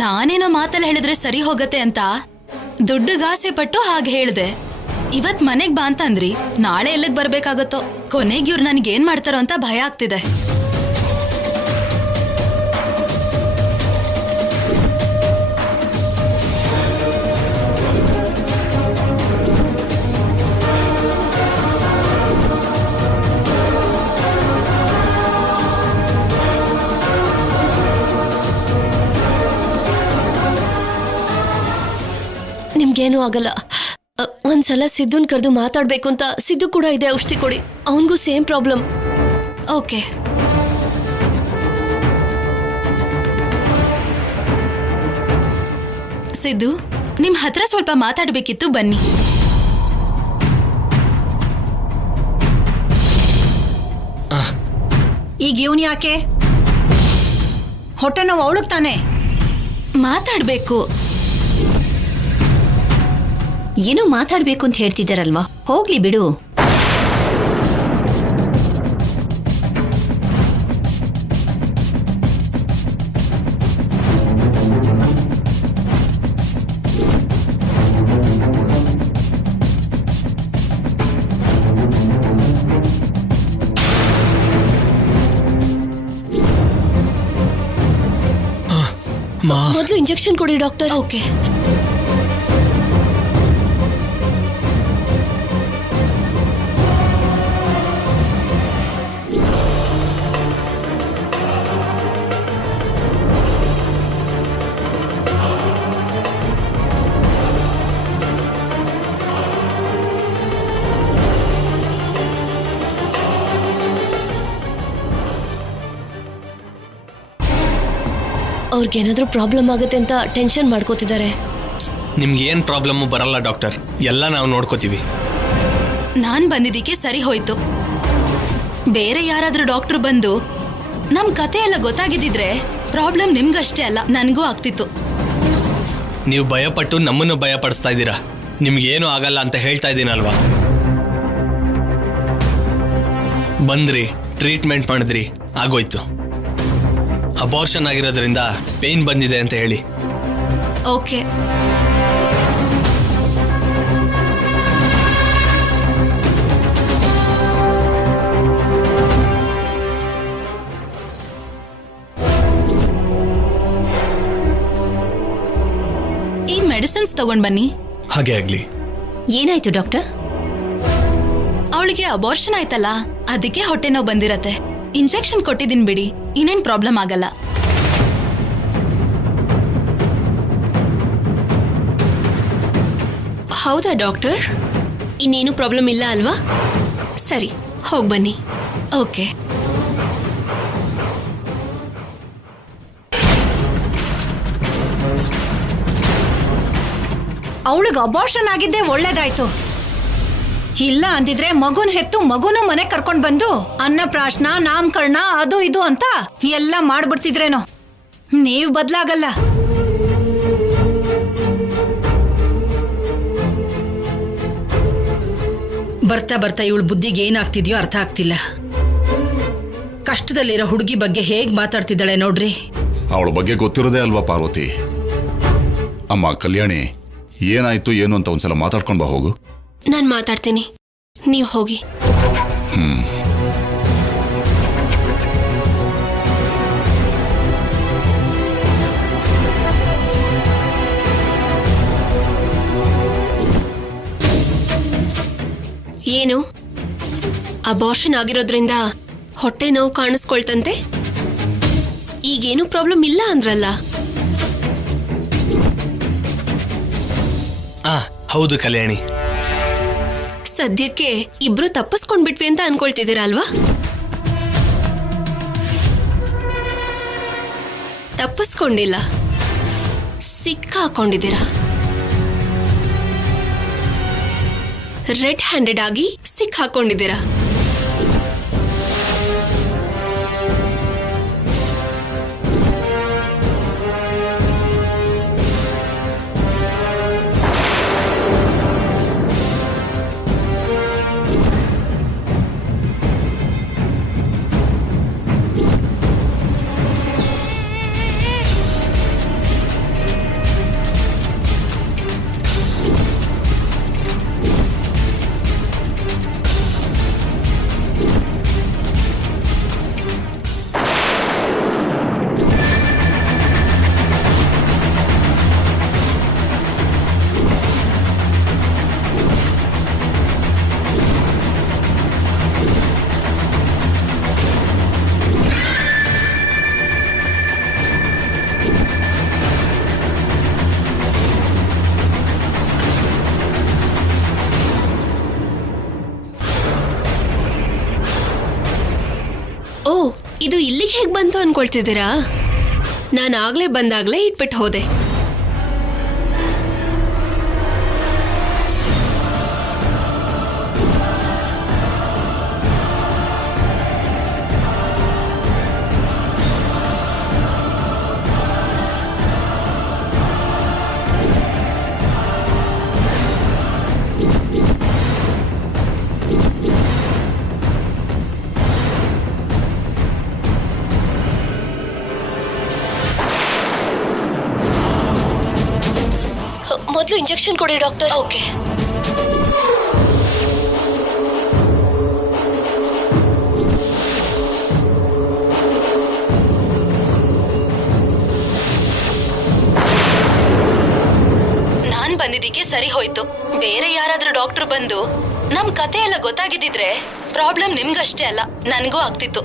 ನಾನೇನೋ ಮಾತಲ್ಲಿ ಹೇಳಿದ್ರೆ ಸರಿ ಹೋಗತ್ತೆ ಅಂತ ದುಡ್ಡುಗಾಸೆ ಪಟ್ಟು ಹಾಗೆ ಹೇಳ್ದೆ. ಇವತ್ ಮನೆಗ್ ಬಾ ಅಂತ ಅಂದ್ರಿ, ನಾಳೆ ಎಲ್ಲಿಗ್ ಬರ್ಬೇಕಾಗತ್ತೋ. ಕೊನೆಗೆ ಇವ್ರು ನನ್ಗೇನ್ ಮಾಡ್ತಾರೋ ಅಂತ ಭಯ ಆಗ್ತಿದೆ. ನಿಮ್ಗೇನು ಆಗಲ್ಲ. ಒಂದ್ಸಲ ಸಿದ್ದುನ್ ಕರೆದು ಮಾತಾಡ್ಬೇಕು ಅಂತ ಸಿದ್ದು ಕೂಡ ಇದೆ, ಔಷಧಿ ಕೊಡಿ. ಅವನ್ಗೂ ಸೇಮ್ ಪ್ರಾಬ್ಲಮ್. ಓಕೆ. ಸಿದ್ದು, ನಿಮ್ ಹತ್ರ ಸ್ವಲ್ಪ ಮಾತಾಡ್ಬೇಕಿತ್ತು, ಬನ್ನಿ. ಈಗ ಇವನ್ ಯಾಕೆ? ಹೊಟ್ಟೆ ನೋವು ಅವಳಗ್ ತಾನೆ. ಮಾತಾಡ್ಬೇಕು. ಏನೋ ಮಾತಾಡ್ಬೇಕು ಅಂತ ಹೇಳ್ತಿದ್ದಾರಲ್ವಾ, ಹೋಗ್ಲಿ ಬಿಡು. ಮೊದಲು ಇಂಜೆಕ್ಷನ್ ಕೊಡಿ ಡಾಕ್ಟರ್. ಓಕೆ. ಅವ್ರಿಗೇನಾದ್ರೂ ಪ್ರಾಬ್ಲಮ್ ಆಗುತ್ತೆ ಅಂತ ಟೆನ್ಷನ್ ಮಾಡ್ಕೋತಿದ್ದಾರೆ. ನಿಮ್ಗೆ ಏನ್ ಪ್ರಾಬ್ಲಮ್ ಬರಲ್ಲ ಡಾಕ್ಟರ್, ಎಲ್ಲ ನಾವು ನೋಡ್ಕೋತೀವಿ. ನಾನ್ ಬಂದಿದ್ದಕ್ಕೆ ಸರಿ ಹೋಯ್ತು. ಬೇರೆ ಯಾರಾದ್ರೂ ಡಾಕ್ಟರ್ ಬಂದು ನಮ್ ಕತೆ ಎಲ್ಲ ಗೊತ್ತಾಗಿದ್ದಿದ್ರೆ ಪ್ರಾಬ್ಲಮ್ ನಿಮ್ಗಷ್ಟೇ ಅಲ್ಲ, ನನ್ಗೂ ಆಗ್ತಿತ್ತು. ನೀವು ಭಯಪಟ್ಟು ನಮ್ಮನ್ನು ಭಯ ಪಡಿಸ್ತಾ ಇದ್ದೀರಾ. ನಿಮ್ಗೇನು ಆಗಲ್ಲ ಅಂತ ಹೇಳ್ತಾ ಇದ್ದೀನಲ್ವಾ. ಬಂದ್ರಿ, ಟ್ರೀಟ್ಮೆಂಟ್ ಮಾಡಿದ್ರಿ, ಆಗೋಯ್ತು. ಅಬಾರ್ಷನ್ ಆಗಿರೋದ್ರಿಂದ ಪೇನ್ ಬಂದಿದೆ ಅಂತ ಹೇಳಿ. ಓಕೆ. ಈ ಮೆಡಿಸಿನ್ಸ್ ತಗೊಂಡ್ ಬನ್ನಿ. ಹಾಗೆ ಆಗ್ಲಿ. ಏನಾಯ್ತು ಡಾಕ್ಟರ್? ಅವಳಿಗೆ ಅಬಾರ್ಷನ್ ಆಯ್ತಲ್ಲ, ಅದಕ್ಕೆ ಹೊಟ್ಟೆ ನೋವು ಬಂದಿರತ್ತೆ. ಇಂಜೆಕ್ಷನ್ ಕೊಟ್ಟಿದ್ದೀನಿ ಬಿಡಿ, ಇನ್ನೇನ್ ಪ್ರಾಬ್ಲಮ್ ಆಗಲ್ಲ. ಹೌದಾ ಡಾಕ್ಟರ್? ಇನ್ನೇನು ಪ್ರಾಬ್ಲಮ್ ಇಲ್ಲ ಅಲ್ವಾ? ಸರಿ, ಹೋಗ್ ಬನ್ನಿ. ಓಕೆ. ಅವಳಿಗೆ ಅಬಾರ್ಷನ್ ಆಗಿದ್ದೆ ಒಳ್ಳೇದಾಯ್ತು. ಇಲ್ಲ ಅಂದಿದ್ರೆ ಮಗುನ್ ಹೆತ್ತು ಮಗುನು ಮನೆ ಕರ್ಕೊಂಡ್ ಬಂದು ಅನ್ನಪ್ರಾಶನ, ನಾಮಕರಣ, ಅದು ಇದು ಅಂತ ಎಲ್ಲ ಮಾಡ್ಬಿಡ್ತಿದ್ರೇನೋ. ನೀವ್ ಬದ್ಲಾಗಲ್ಲ. ಬರ್ತಾ ಬರ್ತಾ ಇವಳು ಬುದ್ಧಿಗೆ ಏನಾಗ್ತಿದ್ಯೋ ಅರ್ಥ ಆಗ್ತಿಲ್ಲ. ಕಷ್ಟದಲ್ಲಿರೋ ಹುಡುಗಿ ಬಗ್ಗೆ ಹೇಗ್ ಮಾತಾಡ್ತಿದ್ದಾಳೆ ನೋಡ್ರಿ. ಅವಳ ಬಗ್ಗೆ ಗೊತ್ತಿರೋದೇ ಅಲ್ವಾ ಪಾರ್ವತಿ. ಅಮ್ಮ ಕಲ್ಯಾಣಿ, ಏನಾಯ್ತು ಏನು ಅಂತ ಒಂದ್ಸಲ ಮಾತಾಡ್ಕೊಂಡ್ ಬಾ ಹೋಗು. ನಾನ್ ಮಾತಾಡ್ತೀನಿ, ನೀವು ಹೋಗಿ. ಏನು ಅಬಾರ್ಷನ್ ಆಗಿರೋದ್ರಿಂದ ಹೊಟ್ಟೆ ನೋವು ಕಾಣಿಸ್ಕೊಳ್ತಂತೆ? ಈಗೇನು ಪ್ರಾಬ್ಲಮ್ ಇಲ್ಲ ಅಂದ್ರಲ್ಲ? ಹೌದು ಕಲ್ಯಾಣಿ. ಸದ್ಯಕ್ಕೆ ಇಬ್ರು ತಪ್ಪಿಸ್ಕೊಂಡ್ಬಿಟ್ವಿ ಅಂತ ಅನ್ಕೊಳ್ತಿದ್ದೀರಾ ಅಲ್ವಾ? ತಪ್ಪಿಸ್ಕೊಂಡಿಲ್ಲ, ಸಿಕ್ಕಾಕೊಂಡಿದ್ದೀರಾ. ರೆಡ್ ಹ್ಯಾಂಡೆಡ್ ಆಗಿ ಸಿಕ್ಕಾಕೊಂಡಿದ್ದೀರಾ. ಓ, ಇದು ಇಲ್ಲಿಗೆ ಹೇಗೆ ಬಂತು ಅನ್ಕೊಳ್ತಿದ್ದೀರಾ? ನಾನು ಆಗ್ಲೇ ಬಂದಾಗ್ಲೇ ಇಟ್ಬಿಟ್ಟು ಹೋದೆ. ಮೊದಲು ಇಂಜೆಕ್ಷನ್ ಕೊಡಿ ಡಾಕ್ಟರ್. ಓಕೆ. ನಾನ್ ಬಂದಿದ್ದಕ್ಕೆ ಸರಿ ಹೋಯ್ತು. ಬೇರೆ ಯಾರಾದ್ರೂ ಡಾಕ್ಟರ್ ಬಂದು ನಮ್ ಕತೆ ಎಲ್ಲ ಗೊತ್ತಾಗಿದ್ದಿದ್ರೆ ಪ್ರಾಬ್ಲಮ್ ನಿಮ್ಗಷ್ಟೇ ಅಲ್ಲ, ನನ್ಗೂ ಆಗ್ತಿತ್ತು.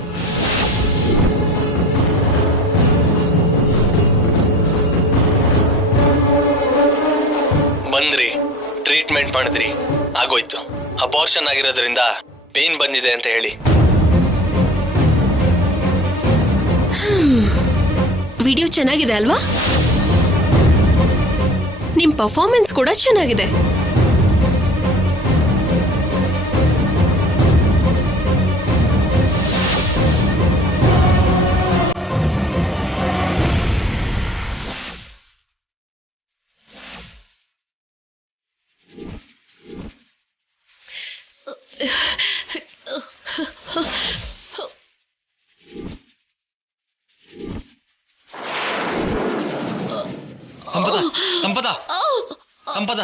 ಬಂದ್ರಿ, ಟ್ರೀಟ್ಮೆಂಟ್ ಮಾಡಿದ್ರಿ, ಆಗೋಯ್ತು. ಅಬಾರ್ಷನ್ ಆಗಿರೋದ್ರಿಂದ ಪೇನ್ ಬಂದಿದೆ ಅಂತ ಹೇಳಿ. ವಿಡಿಯೋ ಚೆನ್ನಾಗಿದೆ ಅಲ್ವಾ? ನಿಮ್ ಪರ್ಫಾರ್ಮೆನ್ಸ್ ಕೂಡ ಚೆನ್ನಾಗಿದೆ. ಸಂಪದ, ಸಂಪದ, ಸಂಪದ.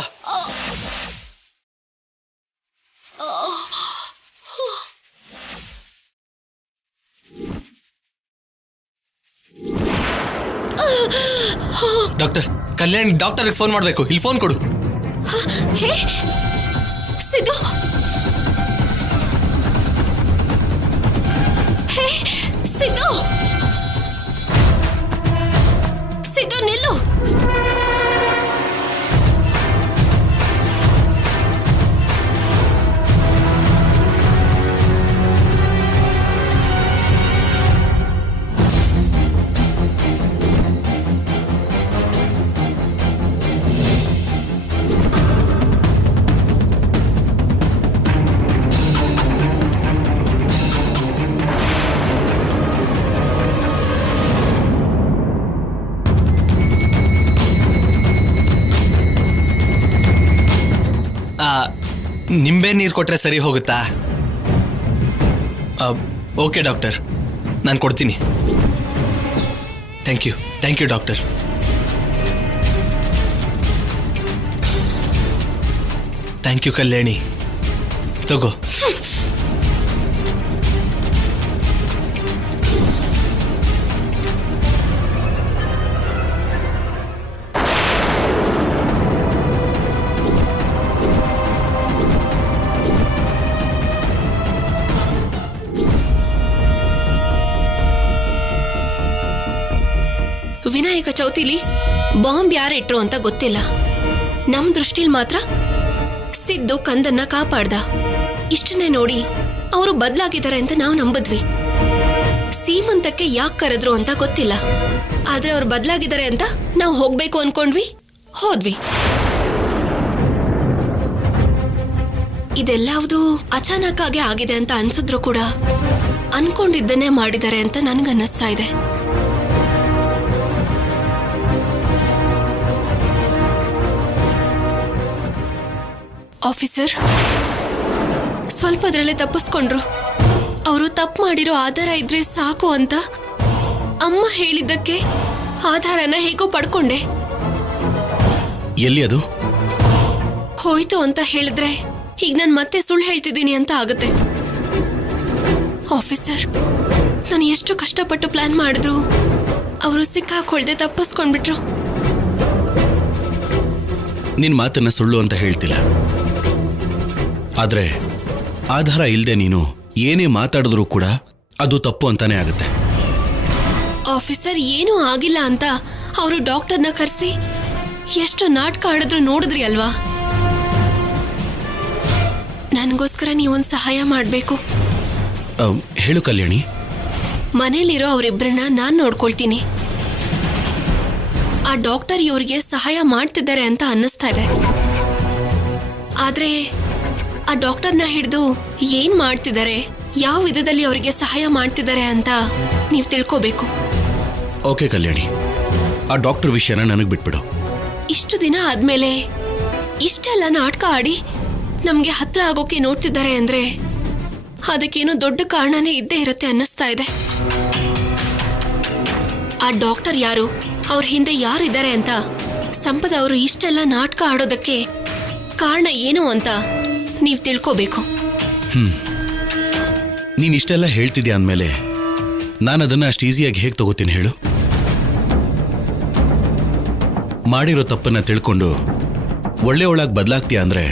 ಡಾಕ್ಟರ್, ಕಲ್ಯಾಣ್ ಡಾಕ್ಟರ್ಗೆ ಫೋನ್ ಮಾಡಬೇಕು. ಇಲ್ಲಿ ಫೋನ್ ಕೊಡು. ಹೇ ಸಿದ್ದು, ಹೇ ಸಿದ್ದು, ಸಿದ್ದು ನಿಲ್ಲು. ನಿಂಬೆ ನೀರು ಕೊಟ್ರೆ ಸರಿ ಹೋಗುತ್ತಾ? ಓಕೆ ಡಾಕ್ಟರ್, ನಾನು ಕೊಡ್ತೀನಿ. Thank you doctor. Thank you Kalyani, ತಗೋ. ವಿನಾಯಕ ಚೌತಿಲಿ ಬಾಂಬ್ ಯಾರಿಟ್ರು ಅಂತ ಗೊತ್ತಿಲ್ಲ. ನಮ್ ದೃಷ್ಟಿಲ್ ಮಾತ್ರ ಸಿದ್ದು ಕಂದನ್ನ ಕಾಪಾಡ್ದ. ಇಷ್ಟನ್ನೇ ನೋಡಿ ಅವರು ಬದಲಾಗಿದ್ದಾರೆ ಅಂತ ನಾವು ನಂಬಿದ್ವಿ. ಸೀಮಂತಕ್ಕೆ ಯಾಕೆ ಕರೆದ್ರು ಅಂತ ಗೊತ್ತಿಲ್ಲ, ಆದ್ರೆ ಅವ್ರು ಬದಲಾಗಿದ್ದಾರೆ ಅಂತ ನಾವು ಹೋಗ್ಬೇಕು ಅನ್ಕೊಂಡ್ವಿ, ಹೋದ್ವಿ. ಇದೆಲ್ಲವುದು ಅಚಾನಕ್ ಆಗಿ ಆಗಿದೆ ಅಂತ ಅನ್ಸಿದ್ರು ಕೂಡ ಅನ್ಕೊಂಡಿದ್ದನ್ನೇ ಮಾಡಿದ್ದಾರೆ ಅಂತ ನನ್ಗನ್ನಿಸ್ತಾ ಇದೆ. ಆಫೀಸರ್ ಸ್ವಲ್ಪದ್ರಲ್ಲೇ ತಪ್ಪಿಸ್ಕೊಂಡ್ರು. ಅವರು ತಪ್ಪು ಮಾಡಿರೋ ಆಧಾರ ಇದ್ರೆ ಸಾಕು ಅಂತ ಅಮ್ಮ ಹೇಳಿದ್ದಕ್ಕೆ ಆಧಾರನ ಹೇಗೋ ಪಡ್ಕೊಂಡೆ. ಎಲ್ಲಿ ಅದು? ಹೋಯ್ತು ಅಂತ ಹೇಳಿದ್ರೆ ಈಗ ನಾನು ಮತ್ತೆ ಸುಳ್ಳು ಹೇಳ್ತಿದ್ದೀನಿ ಅಂತ ಆಗುತ್ತೆ. ಆಫೀಸರ್, ನಾನು ಎಷ್ಟು ಕಷ್ಟಪಟ್ಟು ಪ್ಲಾನ್ ಮಾಡಿದ್ರು ಅವರು ಸಿಕ್ಕಾಕೊಳ್ದೆ ತಪ್ಪಿಸ್ಕೊಂಡ್ಬಿಟ್ರು. ನಿನ್ ಮಾತನ್ನ ಸುಳ್ಳು ಅಂತ ಹೇಳ್ತಿಲ್ಲ, ಆದ್ರೆ ಆಧಾರ ಇಲ್ಲದೆ ನೀನು ಏನೇ ಮಾತಾಡಿದ್ರೂ ಕೂಡ ಅದು ತಪ್ಪು ಅಂತಾನೆ ಆಗುತ್ತೆ. ಆಫೀಸರ್, ಏನೂ ಆಗಿಲ್ಲ ಅಂತ ಅವರು ಡಾಕ್ಟರ್ನ ಕರೆಸಿ ಎಷ್ಟು ನಾಟಕ ಆಡಿದ್ರು ನೋಡಿದ್ರಿ ಅಲ್ವಾ? ನನಗೋಸ್ಕರ ನೀವೊಂದು ಸಹಾಯ ಮಾಡಬೇಕು. ಹೇಳು ಕಲ್ಯಾಣಿ. ಮನೇಲಿರೋ ಅವರಿಬ್ಬರನ್ನ ನಾನ್ ನೋಡ್ಕೊಳ್ತೀನಿ. ಆ ಡಾಕ್ಟರ್ ಇವ್ರಿಗೆ ಸಹಾಯ ಮಾಡ್ತಿದ್ದಾರೆ ಅಂತ ಅನ್ನಿಸ್ತಾ ಇದೆ. ಆದ್ರೆ ಆ ಡಾಕ್ಟರ್ನ ಹಿಡಿದು ಏನ್ ಮಾಡ್ತಿದ್ದಾರೆ, ಯಾವ ವಿಧದಲ್ಲಿ ಅವರಿಗೆ ಸಹಾಯ ಮಾಡ್ತಿದ್ದಾರೆ ಅಂತ ನೀವು ತಿಳ್ಕೋಬೇಕು. ಓಕೆ ಕಲ್ಯಾಣಿ, ಆ ಡಾಕ್ಟರ್ ವಿಷಯನ ನನಗೆ ಬಿಟ್ಬಿಡು. ಇಷ್ಟು ದಿನ ಆದ್ಮೇಲೆ ಇಷ್ಟೆಲ್ಲ ನಾಟಕ ಆಡಿ ನಮ್ಗೆ ಹತ್ರ ಆಗೋಕೆ ನೋಡ್ತಿದ್ದಾರೆ ಅಂದ್ರೆ ಅದಕ್ಕೇನೋ ದೊಡ್ಡ ಕಾರಣನೇ ಇದ್ದೇ ಇರುತ್ತೆ ಅನ್ನಿಸ್ತಾ ಇದೆ. ಆ ಡಾಕ್ಟರ್ ಯಾರು, ಅವ್ರ ಹಿಂದೆ ಯಾರಿದ್ದಾರೆ ಅಂತ ಸಂಪದ ಅವರು ಇಷ್ಟೆಲ್ಲ ನಾಟಕ ಆಡೋದಕ್ಕೆ ಕಾರಣ ಏನು ಅಂತ ನೀವು ತಿಳ್ಕೋಬೇಕು. ನೀನ್ ಇಷ್ಟೆಲ್ಲ ಹೇಳ್ತಿದ್ಯಾ ಅಂದಮೇಲೆ ನಾನು ಅದನ್ನ ಅಷ್ಟು ಈಸಿಯಾಗಿ ಹೇಗೆ ತಗೋತೀನಿ ಹೇಳು? ಮಾಡಿರೋ ತಪ್ಪನ್ನ ತಿಳ್ಕೊಂಡು ಒಳ್ಳೆಯವಳಾಗಿ ಬದಲಾಗ್ತೀಯ ಅಂದ್ರೆ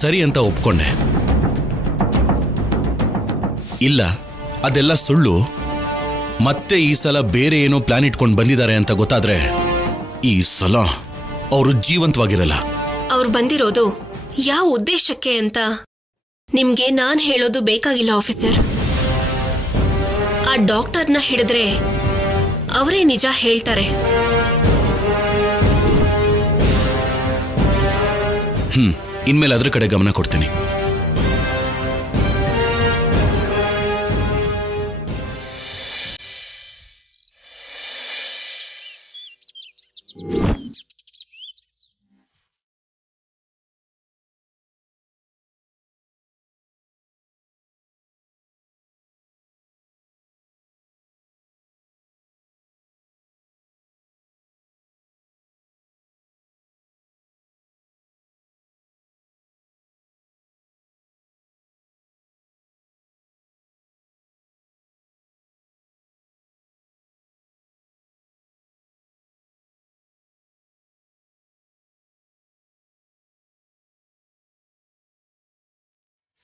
ಸರಿ ಅಂತ ಒಪ್ಕೊಂಡೆ. ಇಲ್ಲ, ಅದೆಲ್ಲ ಸುಳ್ಳು, ಮತ್ತೆ ಈ ಸಲ ಬೇರೆ ಏನೋ ಪ್ಲಾನ್ ಇಟ್ಕೊಂಡು ಬಂದಿದ್ದಾರೆ ಅಂತ ಗೊತ್ತಾದ್ರೆ ಈ ಸಲ ಅವರು ಜೀವಂತವಾಗಿರಲ್ಲ. ಅವ್ರು ಬಂದಿರೋದು ಯಾವ ಉದ್ದೇಶಕ್ಕೆ ಅಂತ ನಿಮ್ಗೆ ನಾನ್ ಹೇಳೋದು ಬೇಕಾಗಿಲ್ಲ ಆಫೀಸರ್. ಆ ಡಾಕ್ಟರ್ನ ಹಿಡಿದ್ರೆ ಅವರೇ ನಿಜ ಹೇಳ್ತಾರೆ. ಇನ್ಮೇಲೆ ಅದ್ರ ಕಡೆ ಗಮನ ಕೊಡ್ತೀನಿ.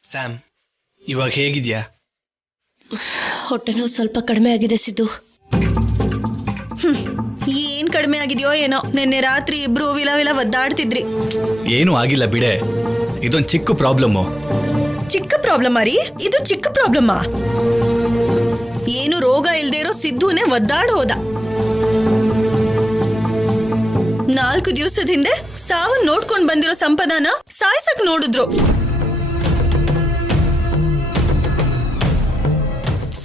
ಸ್ಯಾಮ್, ಇವಾಗ ಹೇಗಿದ್ಯಾ? ಹೊಟ್ಟೆ ನೋವು ಸ್ವಲ್ಪ ಕಡಿಮೆ ಆಗಿದೆ ಸಿದ್ದು. ಏನ್ ಕಡಿಮೆ ಆಗಿದೆಯೋ ಏನೋ, ನಿನ್ನೆ ರಾತ್ರಿ ಇಬ್ರು ವಿಲ ಒದ್ದಾಡ್ತಿದ್ರಿ. ಏನೂ ಆಗಿಲ್ಲ ಬಿಡೆ, ಇದೊಂದು ಚಿಕ್ಕ ಪ್ರಾಬ್ಲಮ್ಮು. ಚಿಕ್ಕ ಪ್ರಾಬ್ಲಮ್ ರೀ ಇದು? ಚಿಕ್ಕ ಪ್ರಾಬ್ಲಮ್? ಏನು ರೋಗ ಇಲ್ದೇ ಇರೋ ಸಿದ್ದುನೇ ಒದ್ದಾಡ್ ಹೋದ. 4 ದಿವಸದ ಹಿಂದೆ ಸಾವನ್ ನೋಡ್ಕೊಂಡ್ ಬಂದಿರೋ ಸಂಪದಾನ ಸಾಯ್ಸಕ್ ನೋಡಿದ್ರು.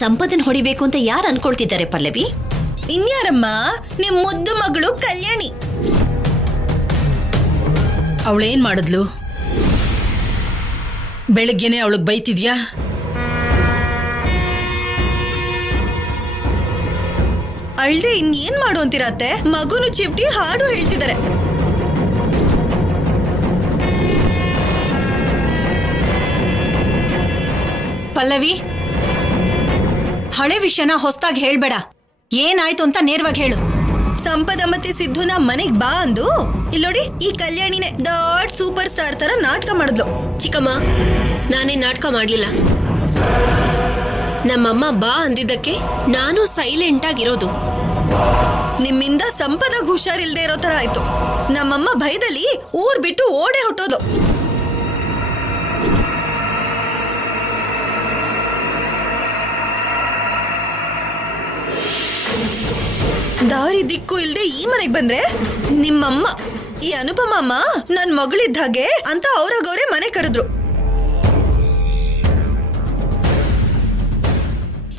ಸಂಪದನ್ ಹೊಡಿಬೇಕು ಅಂತ ಯಾರು ಅನ್ಕೊಳ್ತಿದ್ದಾರೆ ಪಲ್ಲವಿ? ಇನ್ಯಾರಮ್ಮ, ನಿಮ್ ಮುದ್ದು ಮಗಳು ಕಲ್ಯಾಣಿ. ಅವಳೇನ್ ಮಾಡಿದ್ಲು? ಬೆಳಗ್ಗೆನೆ ಅವಳಿಗೆ ಬೈತಿದ್ಯಾ? ಅಳ್ದೆ ಇನ್ನೇನ್ ಮಾಡು ಅಂತಿರತ್ತೆ? ಮಗುನು ಚಿಪ್ಟಿ ಹಾಡು ಹೇಳ್ತಿದ್ದಾರೆ. ಪಲ್ಲವಿ, ಹಳೆ ವಿಷಯನ ಹೊಸ್ದಾಗಿ ಹೇಳ್ಬೇಡ. ಏನಾಯ್ತು ಅಂತ ನೇರವಾಗಿ ಹೇಳು. ಸಂಪದ ಮತ್ತೆ ಸಿದ್ಧುನ ಮನೆಗ್ ಬಾ ಅಂದು ಇಲ್ಲೋಡಿ, ಈ ಕಲ್ಯಾಣಿನೇ ದೊಡ್ಡ ಸೂಪರ್ ಸ್ಟಾರ್ ತರ ನಾಟಕ ಮಾಡಿದ್ಲು. ಚಿಕ್ಕಮ್ಮ, ನಾನೇ ನಾಟಕ ಮಾಡ್ಲಿಲ್ಲ. ನಮ್ಮಮ್ಮ ಬಾ ಅಂದಿದ್ದಕ್ಕೆ ನಾನು ಸೈಲೆಂಟ್ ಆಗಿರೋದು. ನಿಮ್ಮಿಂದ ಸಂಪದಾಗ ಹುಷಾರಿಲ್ದೇ ಇರೋ ತರ ಆಯ್ತು. ನಮ್ಮಮ್ಮ ಭಯದಲ್ಲಿ ಊರ್ ಬಿಟ್ಟು ಓಡೆ ಹೊಟ್ಟೋದು. ದಾರಿ ದಿಕ್ಕು ಇಲ್ದೆ ಈ ಮನೆಗ್ ಬಂದ್ರೆ ನಿಮ್ಮಮ್ಮ, ಈ ಅನುಪಮಮ್ಮ ನನ್ ಮಗಳಿದ್ದ ಹಾಗೆ ಅಂತ ಅವ್ರಾಗವ್ರೆ ಮನೆ ಕರೆದ್ರು.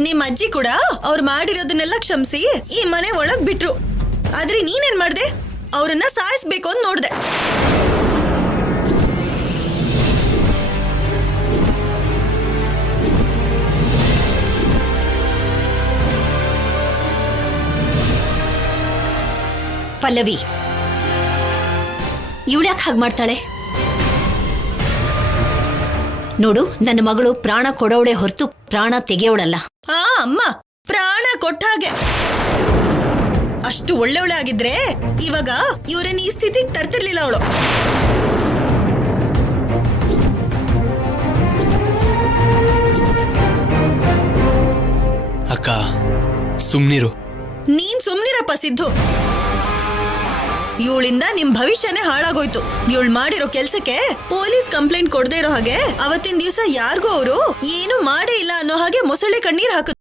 ನಿಮ್ ಅಜ್ಜಿ ಕೂಡ ಅವ್ರು ಮಾಡಿರೋದನ್ನೆಲ್ಲ ಕ್ಷಮಿಸಿ ಈ ಮನೆ ಒಳಗ್ ಬಿಟ್ರು. ಆದ್ರೆ ನೀನೇನ್ ಮಾಡ್ದೆ? ಅವ್ರನ್ನ ಸಾಯಿಸ್ಬೇಕು ಅಂತ ನೋಡ್ದೆ. ಪಲ್ಲವಿ, ಇವಳ್ಯಾಕೆ ಹಾಗೆ ಮಾಡ್ತಾಳೆ ನೋಡು? ನನ್ನ ಮಗಳು ಪ್ರಾಣ ಕೊಡೋಳೆ ಹೊರತು ಪ್ರಾಣ ತೆಗೆಯೋಳಲ್ಲ. ಆ ಅಮ್ಮ ಪ್ರಾಣ ಕೊಟ್ಟ ಹಾಗೆ. ಅಷ್ಟು ಒಳ್ಳೆವಳೆ ಆಗಿದ್ರೆ ಇವಾಗ ಇವ್ರನ್ನ ಈ ಸ್ಥಿತಿಗೆ ತರ್ತಿರ್ಲಿಲ್ಲ ಅವಳು. ಅಕ್ಕ, ಸುಮ್ನಿರು. ನೀನ್ ಸುಮ್ನಿರಪ್ಪ ಸಿದ್ದು. ಇವಳಿಂದ ನಿಮ್ ಭವಿಷ್ಯನೇ ಹಾಳಾಗೋಯ್ತು. ಇವಳು ಮಾಡಿರೋ ಕೆಲ್ಸಕ್ಕೆ ಪೊಲೀಸ್ ಕಂಪ್ಲೇಂಟ್ ಕೊಡದೇ ಇರೋ ಹಾಗೆ ಅವತ್ತಿನ ದಿವಸ ಯಾರಿಗೂ ಅವರು ಏನು ಮಾಡೇ ಇಲ್ಲ ಅನ್ನೋ ಹಾಗೆ ಮೊಸಳೆ ಕಣ್ಣೀರ್ ಹಾಕಿದ್ರು.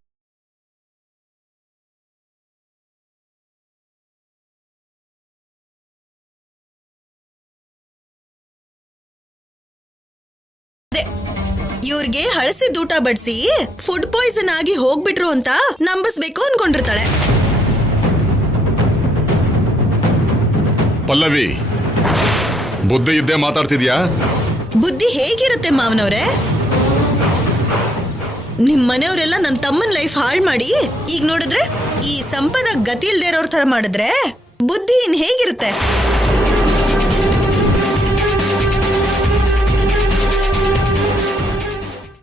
ಇವ್ರಿಗೆ ಹಳಸಿದ ಊಟ ಬಡಿಸಿ ಫುಡ್ ಪಾಯ್ಸನ್ ಆಗಿ ಹೋಗ್ಬಿಟ್ರು ಅಂತ ನಂಬಿಸ್ಬೇಕು ಅನ್ಕೊಂಡಿರ್ತಾಳೆ. ಪಲ್ಲವಿ, ಬುದ್ಧಿ ಇದ್ದೇ ಮಾತಾಡ್ತಿದ್ಯಾ? ಬುದ್ಧಿ ಹೇಗಿರುತ್ತೆ ಮಾವನವ್ರೆ? ನಿಮ್ ಮನೆಯವರೆಲ್ಲ ನನ್ನ ತಮ್ಮನ ಲೈಫ್ ಹಾಳು ಮಾಡಿ ಈಗ ನೋಡಿದ್ರೆ ಈ ಸಂಪದ ಗತಿ ಇಲ್ದೇ ಇರೋರ್ ತರ ಮಾಡಿದ್ರೆ ಬುದ್ಧಿ ಇನ್ ಹೇಗಿರುತ್ತೆ?